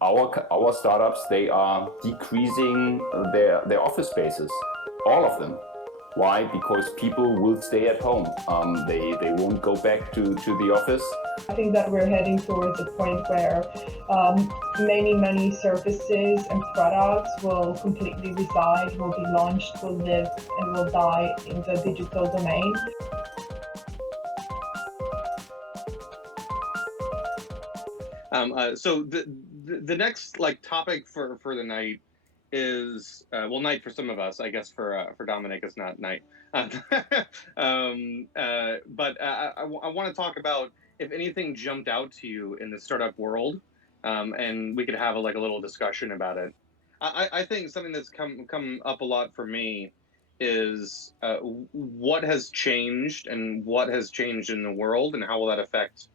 our startups, they are decreasing their office spaces, all of them. Why? Because people will stay at home. They won't go back to the office. I think that we're heading towards a point where many services and products will completely reside, will be launched, will live, and will die in the digital domain. So the next topic for the night is night for some of us, I guess for Dominic it's not night. But I want to talk about if anything jumped out to you in the startup world, and we could have a little discussion about it. I think something that's come up a lot for me is what has changed and what has changed in the world and how will that affect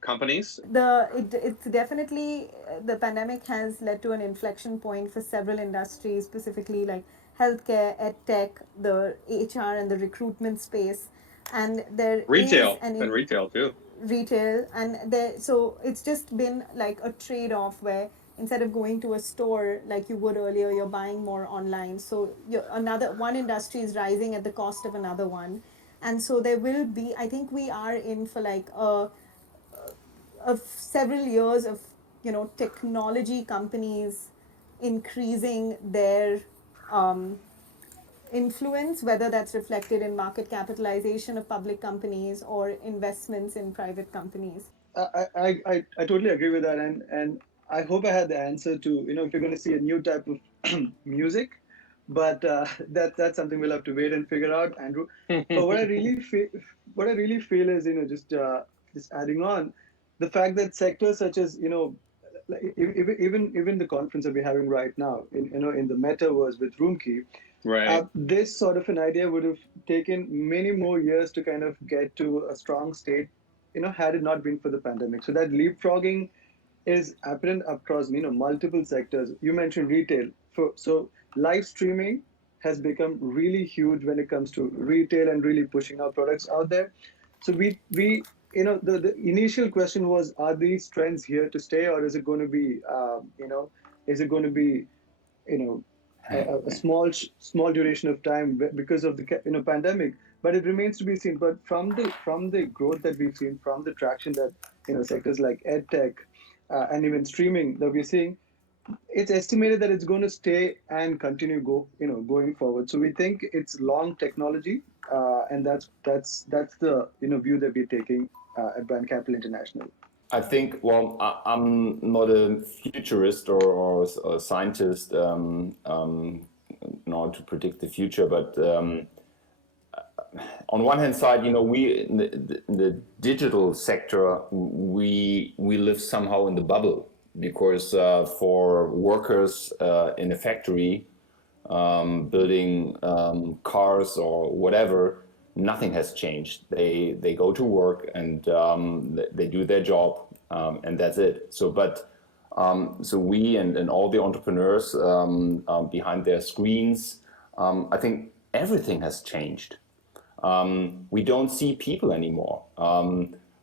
companies. It's definitely the pandemic has led to an inflection point for several industries, specifically like healthcare, ed tech, the HR and the recruitment space, and there retail is an and retail too. Retail, and so it's just been like a trade-off where instead of going to a store like you would earlier, you're buying more online. So another one industry is rising at the cost of another one, and so there will be. I think we are in for like of several years of technology companies increasing their influence, whether that's reflected in market capitalization of public companies or investments in private companies. I totally agree with that, and I hope I had the answer to if you're going to see a new type of music, but that's something we'll have to wait and figure out, Andrew. But what I really feel is just adding on the fact that sectors such as like even the conference that we're having right now in the metaverse with Roomkey. Right. This sort of an idea would have taken many more years to kind of get to a strong state, had it not been for the pandemic. So that leapfrogging is apparent across, multiple sectors. You mentioned retail. So live streaming has become really huge when it comes to retail and really pushing our products out there. So the initial question was, are these trends here to stay, or is it going to be, is it going to be, you know, a small duration of time because of the pandemic? But it remains to be seen. But from the growth that we've seen, from the traction that sectors like edtech and even streaming that we're seeing, it's estimated that it's going to stay and continue going forward. So we think it's long technology, and that's the view that we're taking at Brand Capital International. I think, well, I'm not a futurist or a scientist in order to predict the future, but on one hand side, we in the digital sector, we live somehow in the bubble, because for workers in a factory building cars or whatever, nothing has changed. They go to work and they do their job, and that's it. So we and all the entrepreneurs behind their screens, I think everything has changed. We don't see people anymore.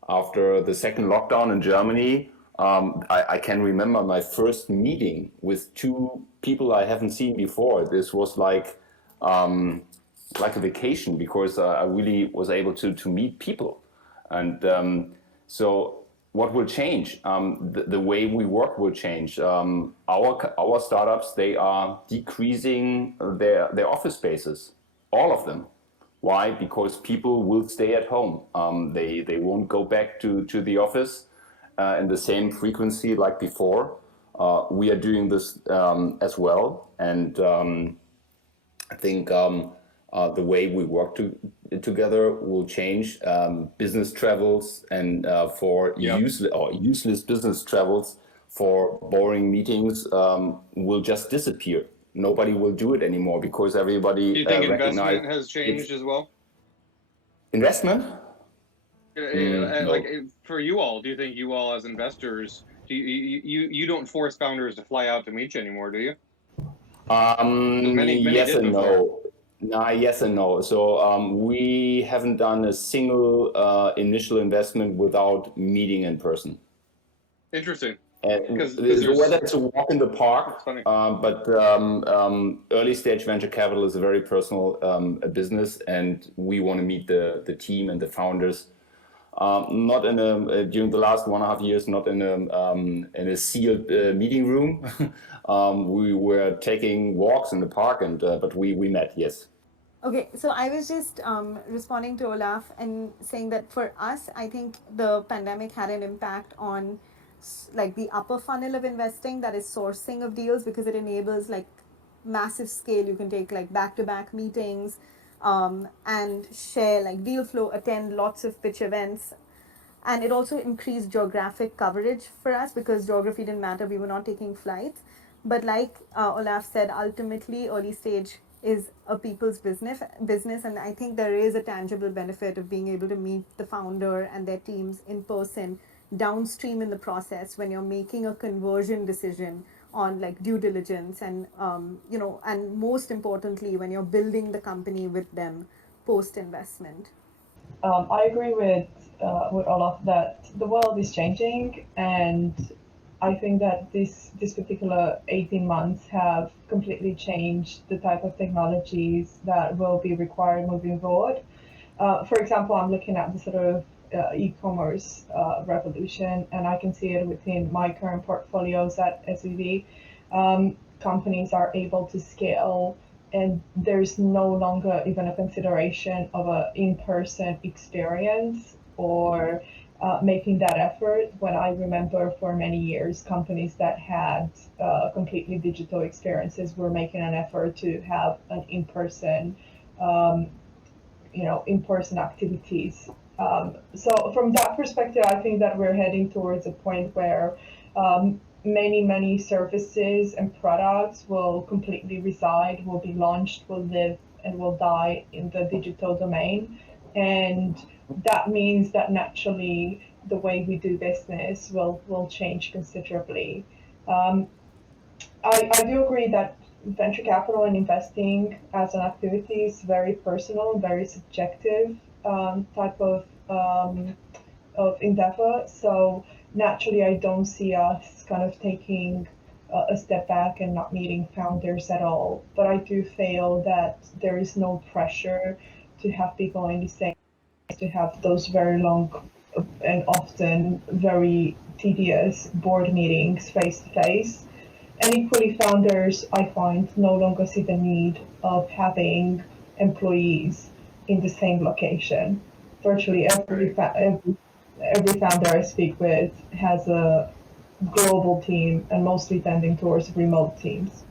After the second lockdown in Germany, I can remember my first meeting with two people I haven't seen before. This was like a vacation, because I really was able to meet people. And so what will change? The way we work will change. Our startups, they are decreasing their office spaces, all of them. Why? Because people will stay at home. They won't go back to the office in the same frequency like before. We are doing this as well, and I think the way we work together will change. Business travels and for useless business travels for boring meetings will just disappear. Nobody will do it anymore, because everybody. Do you think investment has changed as well? Investment? Like for you all, do you think you all as investors, you don't force founders to fly out to meet you anymore, do you? Many yes did and before. no. Nah, yes and no. So we haven't done a single initial investment without meeting in person. Interesting. And 'Cause so there's- whether it's a walk in the park, That's funny. but early stage venture capital is a very personal business, and we want to meet the team and the founders. Not in a during the last 1.5 years, not in a sealed meeting room. We were taking walks in the park, and but we met. Yes. Okay, so I was just responding to Olaf and saying that for us, I think the pandemic had an impact on like the upper funnel of investing, that is sourcing of deals, because it enables like massive scale. You can take like back-to-back meetings and share like deal flow, attend lots of pitch events. And it also increased geographic coverage for us because geography didn't matter. We were not taking flights. But like Olaf said, ultimately, early stage is a people's business, and I think there is a tangible benefit of being able to meet the founder and their teams in person downstream in the process when you're making a conversion decision on like due diligence and and most importantly when you're building the company with them post investment. I agree with Olaf that the world is changing, and I think that this particular 18 months have completely changed the type of technologies that will be required moving forward. For example, I'm looking at the sort of e-commerce revolution, and I can see it within my current portfolios at SEV. Companies are able to scale, and there's no longer even a consideration of an in-person experience or making that effort. When I remember for many years, companies that had completely digital experiences were making an effort to have an in-person in-person activities. So from that perspective, I think that we're heading towards a point where many services and products will completely reside, will be launched, will live, and will die in the digital domain. And that means that naturally the way we do business will change considerably. I do agree that venture capital and investing as an activity is very personal, very subjective type of endeavor. So naturally, I don't see us kind of taking a step back and not meeting founders at all. But I do feel that there is no pressure to have people in the same to have those very long and often very tedious board meetings face to face. And equally, founders, I find, no longer see the need of having employees in the same location. Virtually every founder I speak with has a global team and mostly tending towards remote teams.